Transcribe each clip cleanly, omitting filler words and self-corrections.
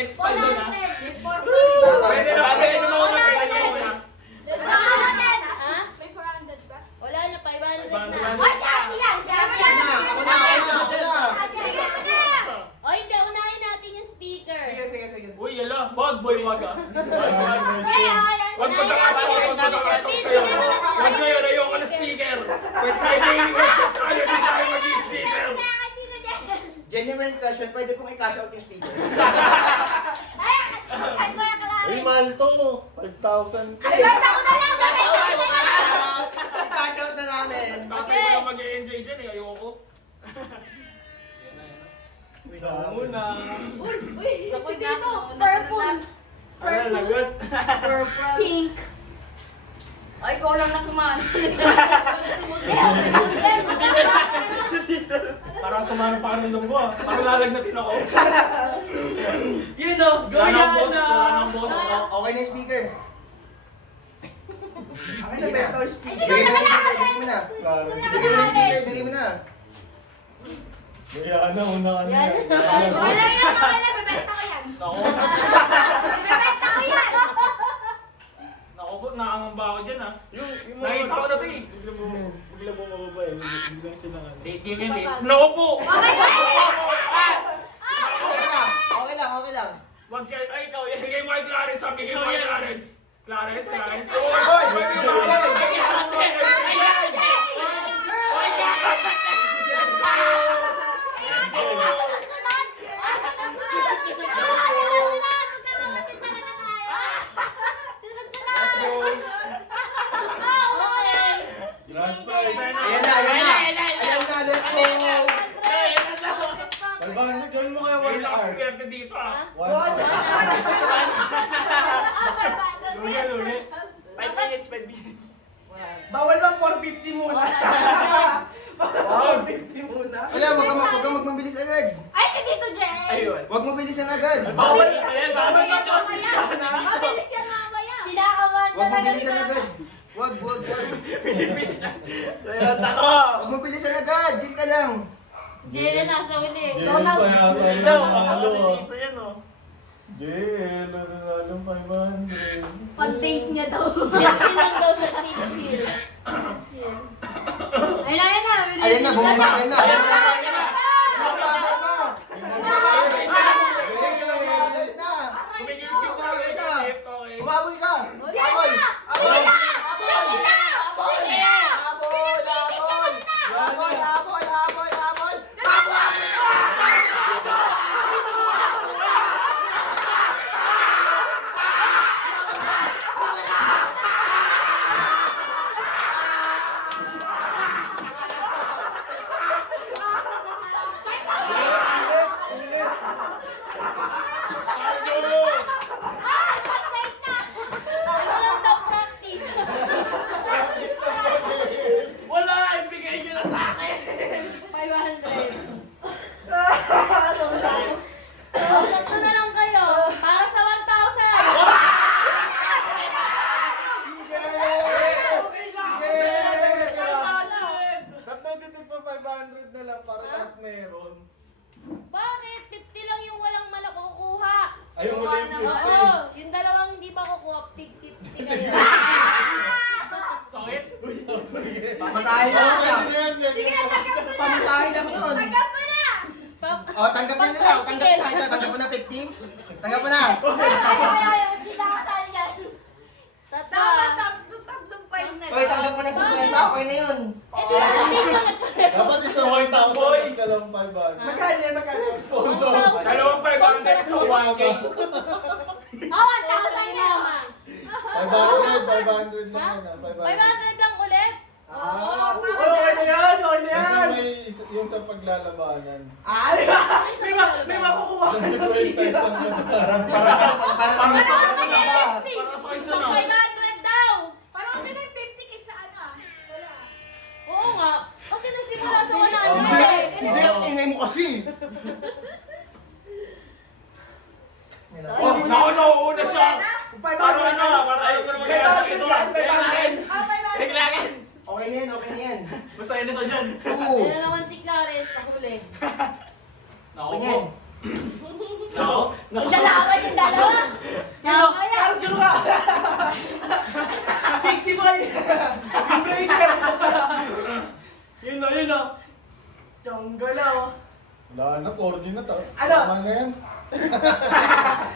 X5 doon ha. Pwede na, pwede na ako na. Ha? May 400 ba? Wala na, 500 na. Ay, si Ate yan! Si Ate yan! Ako na. Sige mo na! O hindi, unahin natin yung speaker. Sige. Uy, yala. Wag boy, wag ah. Wag Unahin natin yung pagkakasok speaker. kayo. Bigyan mo na ng Wag kayo, ayoko na speaker. Pwede i-workshop tayo, di tayo mag-speaker. Genuine question, pwede pong i-cash out yung speaker. Ay, Kuya Clarence! Uy, mahal to. 5,000. Benta ko na lang! Benta ko na lang! I-cash out na namin. Tapos ko lang mag-enjoy dyan eh, ayoko. Wait lang Muna. Uy! Uy! Naku, Si Tito! naku, Purple! Ano, lagot? Purple. Pink! Ay, ikaw lang na kumain. Parang sumama pa ang ko ah. Parang lalagnatin ako. Yun o, Goyana! Okay na yung speaker. Akin na benta ko yung speaker. Bigay mo na yung speaker, bigay mo na. Klaro. Bigay mo na yung speaker, bigay mo na. Kaya na, una ka na. Yan. Wala yan! Wala! Bebenta ko yan! Ako, Bebenta ko yan! ako po, nakangamba ako dyan ah. Yung Nakita ko na to eh. Bigla mo mababa eh. Biglang sinangan. Late game yan eh. Naku po! Okay na! Okay lang, okay lang. Wag siya, ay ikaw, ibigay mo kay Clarence, sabi kay Clarence. Clarence. Hoy! Sunod-sunod! Grand prize. Ayan na, let's go! 500, gawin mo kaya 1 hour. Swerte dito ah. 1 hour. Luli. 5 minutes, 5 minutes. Bawal bang 450 muna? Bawal 450 muna? Wala, wag kang magmabilis agad. Ay, si Tito Jay! Ayun. Wag mo bilisan agad. Bawal ayan, bawal dito. Mabilis yan mamaya! Kinakabahan Wag mo talaga bilisan ni agad. Wag. Kaya ako. Wag mo bilisan agad. Diyan ka lang. Jay na nasa uli. Jail pa yata. Ito, Nanalo. dito yan o. Jail, nanalo 500. Pag-date niya daw. Chill lang daw siya, chill. Ayun na, ayun na. Ayan na, bumabagal na. Ayun na. Bumabagal na. Bumabagal na. Kumigil-gil na. Okay. Bumaboy ka. Sige Aboy. na! Aboy. Sige na! Aboy. Sige na! Aboy. Sige na! Aboy. Pag-date na! Ano lang daw practice? Wala, ibigay nyo na sa akin. 500. Tatlo na lang kayo. Para sa 1,000. Tatlo dito pa 500 na lang para lahat meron. Bakit? 50 lang yung walang makukuha. Ayun, wala yung 50. Oo, yung dalawang hindi pa kukuha, 50 kayo. Sakit? Sige. Pamasahin lang Pwede yan. na yan. Sige na, tanggap ko na! Pamasahin lang yun. Tanggap ko na! O, tanggap na nila. Tanggap na. Ito, tanggap mo na 50. Tanggap mo na. Ay, hindi na kasali yan. Dapat tatlong 5 na. Oy, tanggap mo na 50. Okay na yun. Dapat isang 1,000 mas ka lang 500. Magkano yan, magkano? Sponsor. Dalawang 500 sa 1K. Oh, 1,000 na! 500 lang yan. 500 lang ulit? Ah, Okay na yan, okay na kasi yan. may yung sa paglalabanan. Ay, may makukuha ka Isang sa 50, isang parang Parang gusto ko sila ba? Para sa inyo Isang na. 500 daw! Parang okay na yung 50 kaysa ano ah. Wala. Oo nga. Kasi nagsimula sa 100 Hindi, eh. hindi, ang ingay mo kasi. Oh, naku, nauuna siya. Parang ano, parang ano naman kaya dito. Tiglagan. Okay na yan, okay na yan. Basta yun na siya dyan. Oo. Ayun na naman si Clarence, nahuli. Naku Okay na po. yan. Naku. Lalaban natin dalawa. Yun o, parang gano'n ka. Pixie boy. Yung breaker. Yun o. Tiyongga na o. Wala na, coordinate ah. Ano? Tama na yan.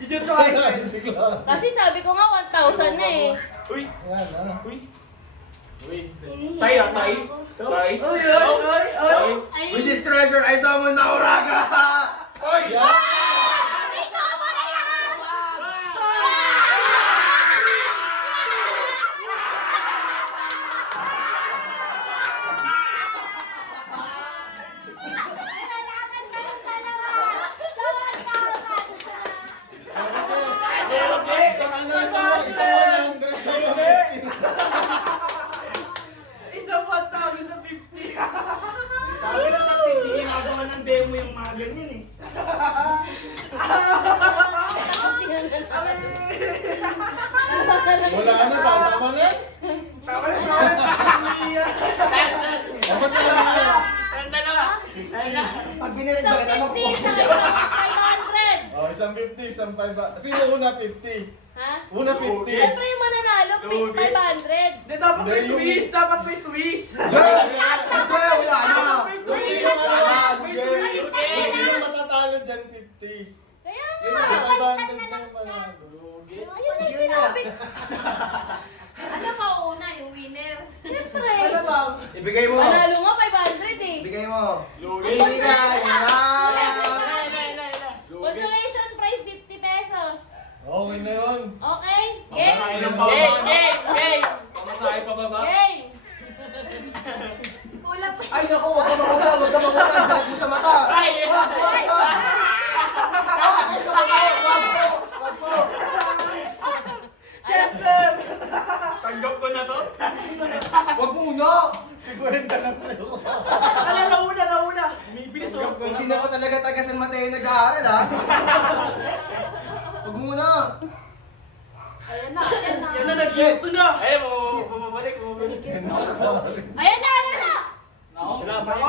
Yung Jutsu Kaisen. Sigla. Kasi sabi ko nga 1,000 na eh. Uy! Yan ah. Uy! Uy! Hinihingi Tay ah, na tay! ako. Tay! Uy, uy, uy. Tay! Ay, With this treasure, I summon Mauraga! Uy! Yan! nalalaman kayong dalawa. Sa 1,000. Isang ano, isang 100, isang 50. Isang 1,000 sa 50. Sabi lang natin, hindi ginagawa ng demo yung mga ganyan eh. Tapos yung naman. Wala na, tama na yan. Tama na, tama na. Dapat na lang yan. Ang dalawa! Pag binilis, Isang bakit ano 50 sa isang 500. Oh, isang 50, isang 5. Sino una 50? Ha? Una 50. Siyempre yung mananalo, 500. Hindi, dapat may Hindi, yung- twist. Dapat may twist. Wala na! May Kung twist. sino ano, May twist. kung sino matatalo dyan, 50. Kaya Yun nga. ang 500 na yung panalo. Ayun na yung sinabi. Ano mauna, yung winner? Siyempre. Ano lang? Ibigay mo! Manalo nga 500 eh. Ibigay mo! Lugi! Ibigay mo na! Consolation prize 50 pesos. Okay na yun. Okay? Game? Pamasahe ng baba. Game! Pamasahe pa baba. Game! Kulang pa. Ay naku, huwag ka mahula, huwag ka mahula, ang sakit mo sa mata! Ay! Wag po! Chester! Tanggap ko na to. Wag muna! 50 lang sa'yo. Ano, nauna. Bibilis o. Kung sino pa talaga taga San Mateo nag-aaral ha? Wag muna! Ayan na, ayan na. Yan na, nag-yuto na. Ay, bumabalik. Ayan na, ayan na. Ako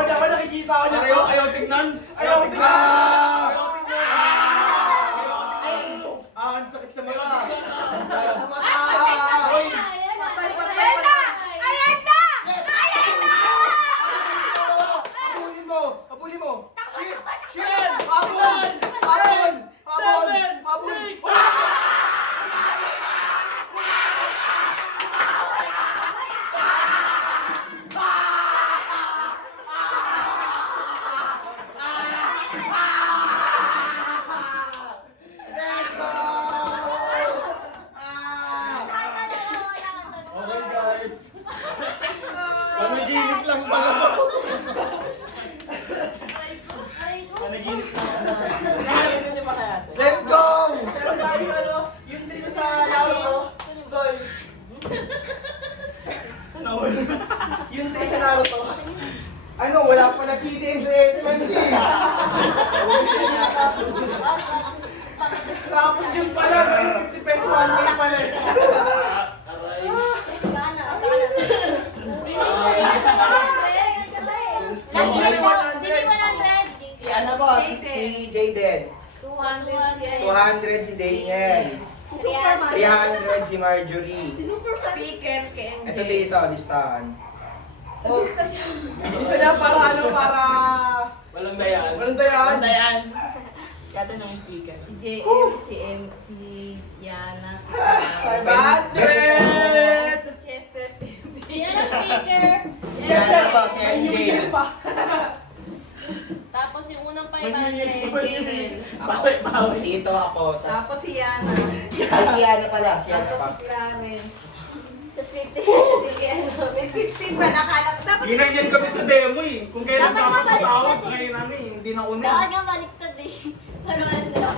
nakikita ko na. Ayaw tignan. Ayaw ko tingnan. Ah! Ayaw ko tingnan. Ah, ang sakit sa mata! Ang sakit sa mata! Ayan na, ayan na. Ayan na, ayan na. Ayan na. Habulin mo! Habulin mo! Shit! Ten, Habol! Habol! Habol! seven, Habol! six, Okay guys. Panaginip lang pala to. Panaginip na. Nakalimutan niyo ba kaya? Let's go! Pero tayo ano, yung trino sa Naruto. Boy. Yung trino sa Naruto. Ano, wala pala CTM sa SMNC! Tapos yung pala, may 50 pesos one way pala. Last Sino week yung daw. 100? Sino yung 100? Si ano po? Si Jayden. 200 si Daniel. Si Superman. 300 si Marjorie. Si Superman. Speaker kay MJ. Ito dito, listahan. Isa niya para ano, para... Walang dayaan. Walang dayaan. Dayan. Kata ng speaker. Si JM, si M, si Yana, si Clara, 500! si Chester, Sino ang speaker? Chester pa, si May New MJ. Year pa. Tapos yung unang May New Year 500. pa. Ako. Dito ako. tapos si Yana, Ay, si Yana pala. Si Yana tapos pa. si Clarence, Tapos 50. si ano, may 50 pa, nakala ko. Dapat Ginanyan kami sa demo eh. Kung kailan Dapat pa ako nga tawag, baliktad eh. ngayon namin hindi na una. Dapat nga baliktad eh. Pero ano sa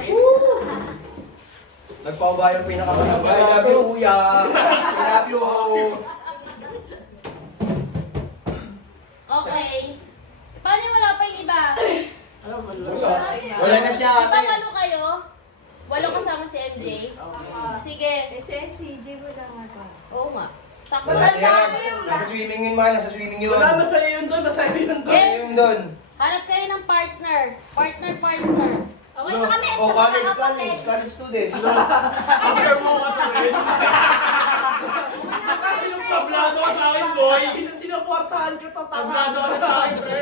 Nagpaba yung pinakamalabay. I love you, kuya. I love you. Okay. Paano yung wala pa yung iba? Wala. Wala na siya, Di ba ate. walo kayo? Walo kasama si MJ? Sige. si CJ mo lang ako. Oo nga. Sakto Wala lang sa yan. akin. Nasa swimming yun, man. Nasa swimming yun. Wala, masaya yun doon, masaya yun doon. Yeah. Ano yung doon? Hanap kayo ng partner. Partner. Okay na kami. Oh, sa college, mga kapatid. college student. Pag-care mo kasi rin. Tablado ka sa akin, boy. Sinuportahan ko to. Tablado ka sa akin, pre.